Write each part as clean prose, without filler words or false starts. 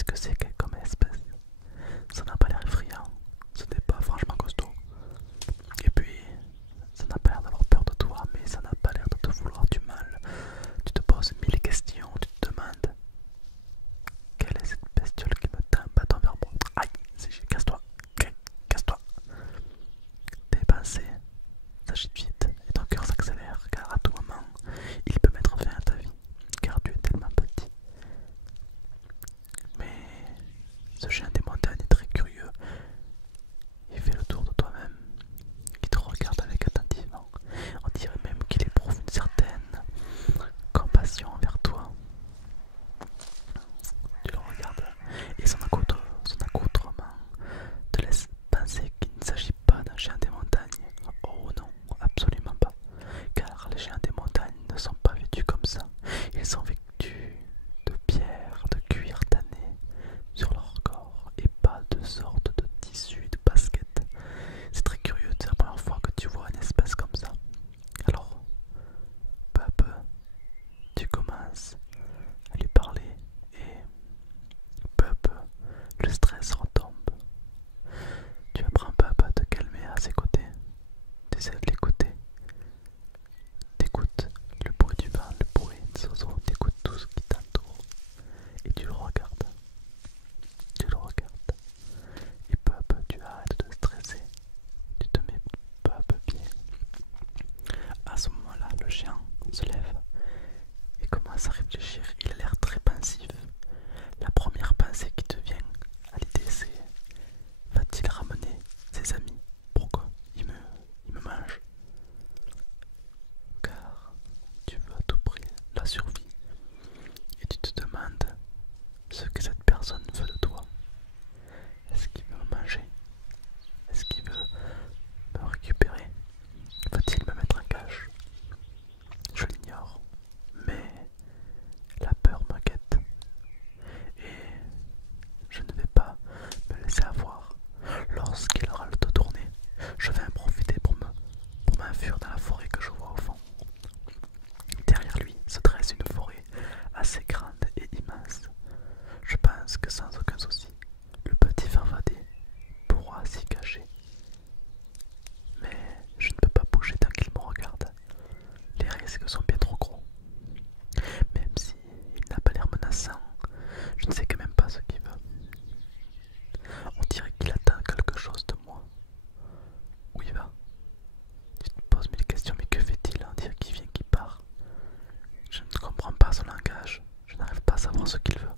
Qu'est-ce que c'est comme espèce? Ça n'a pas l'air effrayant. Ce n'est pas franchement costaud. Et puis, ça n'a pas l'air d'avoir peur de toi, mais ça n'a pas l'air de te vouloir du mal. Tu te poses mille questions, tu te demandes quelle est cette bestiole qui me tend un bâton vers moi. Aïe, casse-toi, casse-toi. Tes pensées s'agitent vite et ton cœur s'accélère car à tout moment, il peut mettre fin à ta vie car tu es tellement petit. Mais ce chien des montagnes est très curieux. Il fait le tour de toi-même. Il te regarde avec attentivement. On dirait même qu'il éprouve une certaine compassion envers toi. Tu le regardes et son accoutrement te laisse penser qu'il ne s'agit pas d'un chien des montagnes. Oh non, absolument pas. Car les chiens des montagnes ne sont pas vêtus comme ça. Ils sont vêtus de pierre, de cuir tanné sur leur corps et pas de sorte de tissu et de basket. C'est très curieux, c'est la première fois que tu vois une espèce comme ça. Alors, peu à peu, tu commences à lui parler et peu à peu, le stress retombe. Tu apprends peu à peu à te calmer à ses côtés. Tu essaies de l'écouter. T'écoutes le bruit du vent, le bruit des oiseaux, t'écoutes tout ce qui t'entoure. Et tu le regardes. Tu le regardes. Et peu à peu, tu arrêtes de stresser. Tu te mets peu à peu bien. À ce moment-là, le chien se lève et commence à réfléchir. Il a l'air très pensif. La première pensée qui te vient à l'idée, c'est: va-t-il ramener ses amis? Pourquoi il me mange? Car tu veux à tout prix la survie. Et tu te demandes ce que cette personne veut de toi. Est-ce qu'il veut me manger? Est-ce qu'il veut me récupérer? Va-t-il me mettre en cage? Je l'ignore, mais la peur me guette et je ne vais pas me laisser avoir. Lorsqu'il aura le dos tourné, je vais en profiter pour m'enfuir dans la forêt que je vois au fond. Derrière lui se dresse une forêt assez grande et immense. Je pense que sans aucun souci, le petit farfadet pourra s'y cacher. Mais je ne peux pas bouger tant qu'il me regarde. Les risques sont bien trop gros. Même s'il n'a pas l'air menaçant, je ne sais quand même pas ce qu'il veut. On dirait qu'il attend quelque chose de moi. Où il va? Tu te poses mille questions, mais que fait-il? On dirait qu'il vient, qu'il part. Je ne comprends pas son langage. Je n'arrive pas à savoir ce qu'il veut.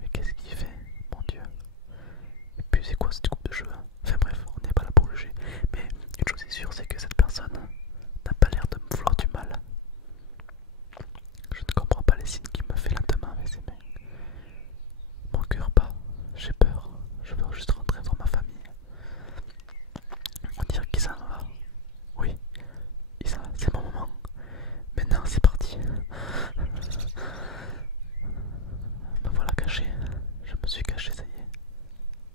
Mais qu'est-ce qu'il fait, mon Dieu? Et puis c'est quoi cette coupe de cheveux? Enfin bref, on n'est pas là pour juger. Mais une chose est sûre, c'est que cette personne n'a pas l'air de me vouloir du mal. Je ne comprends pas les signes qu'il me fait lentement avec ses mains. Mon cœur bat, j'ai peur. Je veux juste rentrer dans ma famille. On dirait qu'il s'en va. Oui, c'est mon moment. Maintenant c'est parti. Me voilà caché. Je me suis caché, ça y est.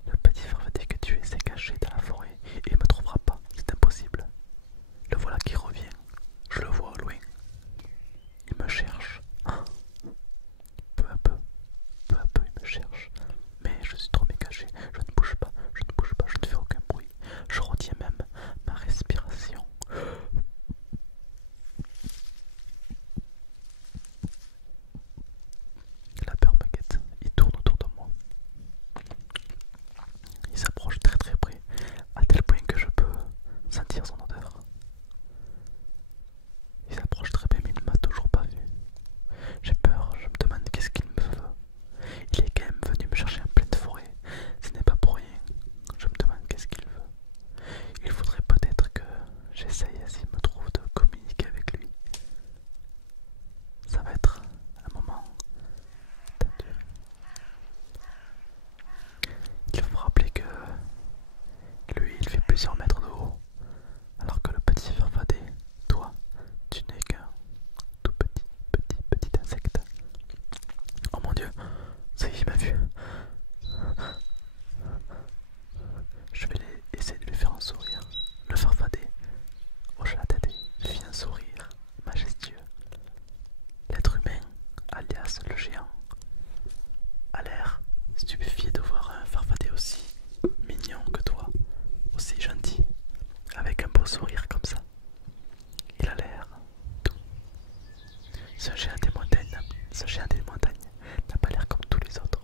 Le petit farfadet que tu es s'est caché dans la forêt et il ne me trouvera pas. C'est impossible. Le voilà qui revient. Je le vois au loin. Il me cherche. Peu à peu, il me cherche. Mais je suis trop bien caché. Je ne bouge pas, je ne bouge pas, je ne fais aucun bruit. Je retiens même ma respiration. La peur me guette. Il tourne autour de moi. Il s'approche très très près, à tel point que je peux sentir son odeur. Il s'approche très bien, mais il ne m'a toujours pas vu. J'ai peur, je me demande qu'est-ce qu'il me veut. Il est quand même venu me a l'air stupéfié de voir un farfadet aussi mignon que toi, aussi gentil, avec un beau sourire comme ça. Il a l'air doux. Ce géant des montagnes n'a pas l'air comme tous les autres.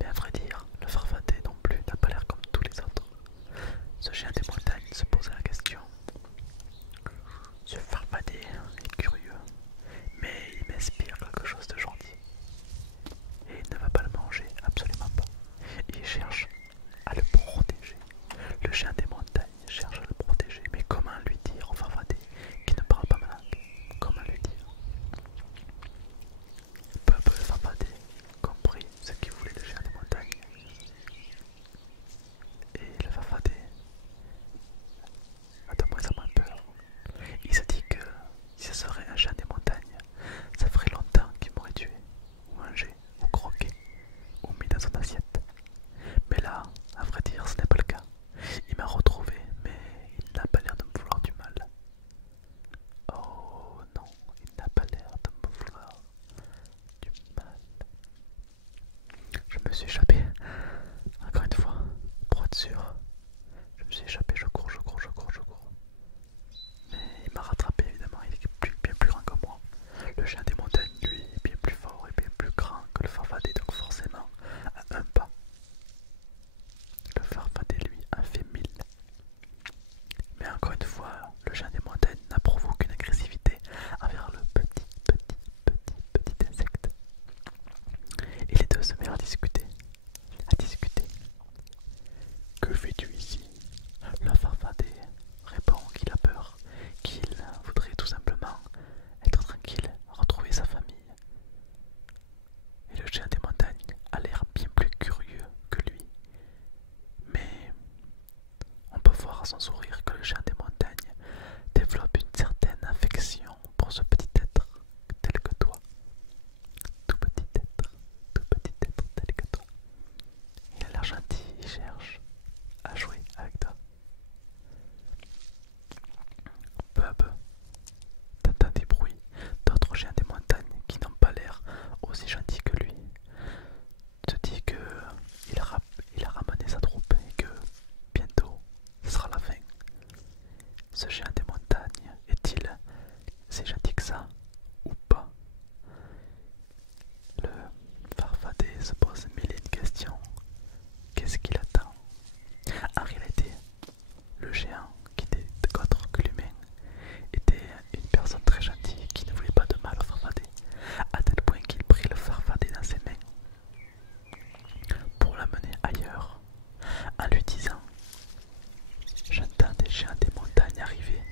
Mais à vrai dire, le farfadet non plus n'a pas l'air comme tous les autres. Ce géant des montagnes se posait la question. Ce farfadet est curieux, mais il m'inspire quelque chose de gentil. Et il ne va pas le manger, absolument pas. Il cherche à le protéger. Le chien des montagnes cherche à le protéger. Mais comment lui dire au farfadet qui ne parle pas ma langue? Comment lui dire? Peu à peu le farfadet comprit ce qu'il voulait le chien des montagnes. Et le farfadet a de moins en moins peur. Il se dit que si ce serait un chien des montagnes, ça ferait longtemps qu'il m'aurait tué, ou mangé, ou croqué, ou mis dans son assiette. Mais là, à vrai dire, ce n'est pas le cas. Il m'a retrouvé, mais il n'a pas l'air de me vouloir du mal. Oh non, il n'a pas l'air de me vouloir du mal. Je me suis échappé, encore une fois, pour être sûr. Je me suis échappé, je cours. Mais il m'a rattrapé évidemment, il est bien plus grand que moi. Le chien des montagnes, lui, est bien plus fort et bien plus grand que le farfadet, donc forcément, à un pas. Le farfadet, lui, en fait 1000. Mais encore une fois, le chien des montagnes n'a prouvé aucune agressivité envers le petit insecte. Et les deux se mirent à discuter. Que fais-tu ici? Le farfadet répond qu'il a peur, qu'il voudrait tout simplement être tranquille, retrouver sa famille. Et le chien des montagnes a l'air bien plus curieux que lui. Mais on peut voir à son sourire que le chien des montagnes développe une certaine affection pour ce petit être tel que toi. Tout petit être tel que toi. Il a l'air gentil, il cherche à jouer avec toi. Peu à peu, t'entends des bruits d'autres chiens des montagnes qui n'ont pas l'air aussi gentils que lui. Te dis que il a ramené sa troupe et que bientôt ce sera la fin. Ce chien des montagnes est-il si gentil que ça ou pas? Le farfadet se pose mille et une questions. Qu'est-ce qu'il attend? En réalité, le géant, qui était autre que l'humain, était une personne très gentille qui ne voulait pas de mal au farfadet, à tel point qu'il prit le farfadet dans ses mains pour l'amener ailleurs, en lui disant: j'entends des géants des montagnes arriver,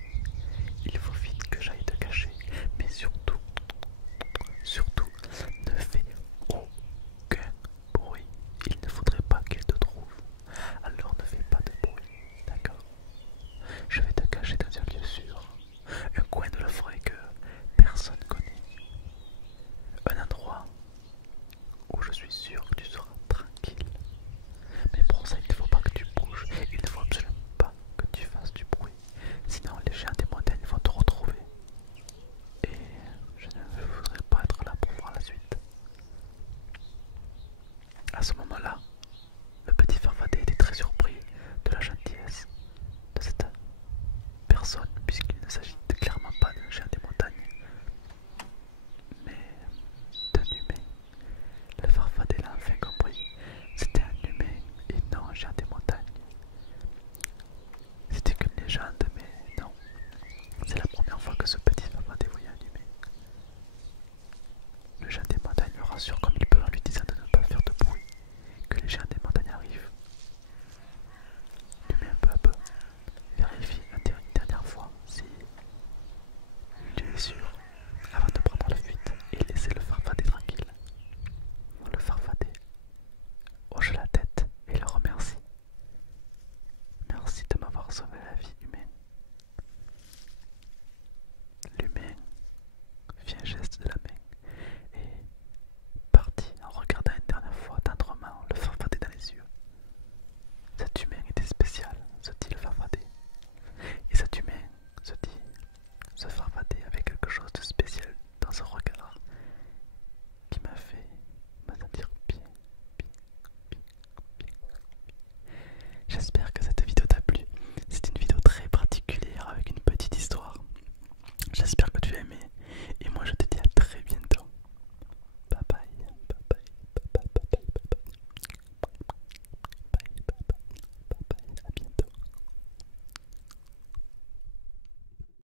il faut vite que j'aille te cacher, mais surtout, ne fais aucun bruit, il ne faudrait pas qu'ils te trouvent, alors ne fais pas de bruit, d'accord? Je vais te cacher dans un lieu sûr, un coin de la forêt que personne connaît, un endroit où je suis sûr que tu seras tranquille. Mais pour ça, il ne faut pas que tu bouges, il ne faut absolument pas que tu fasses du bruit, sinon les géants des montagnes vont te retrouver. Et je ne voudrais pas être là pour voir la suite. À ce moment-là, le petit farfadet était très surpris de la gentillesse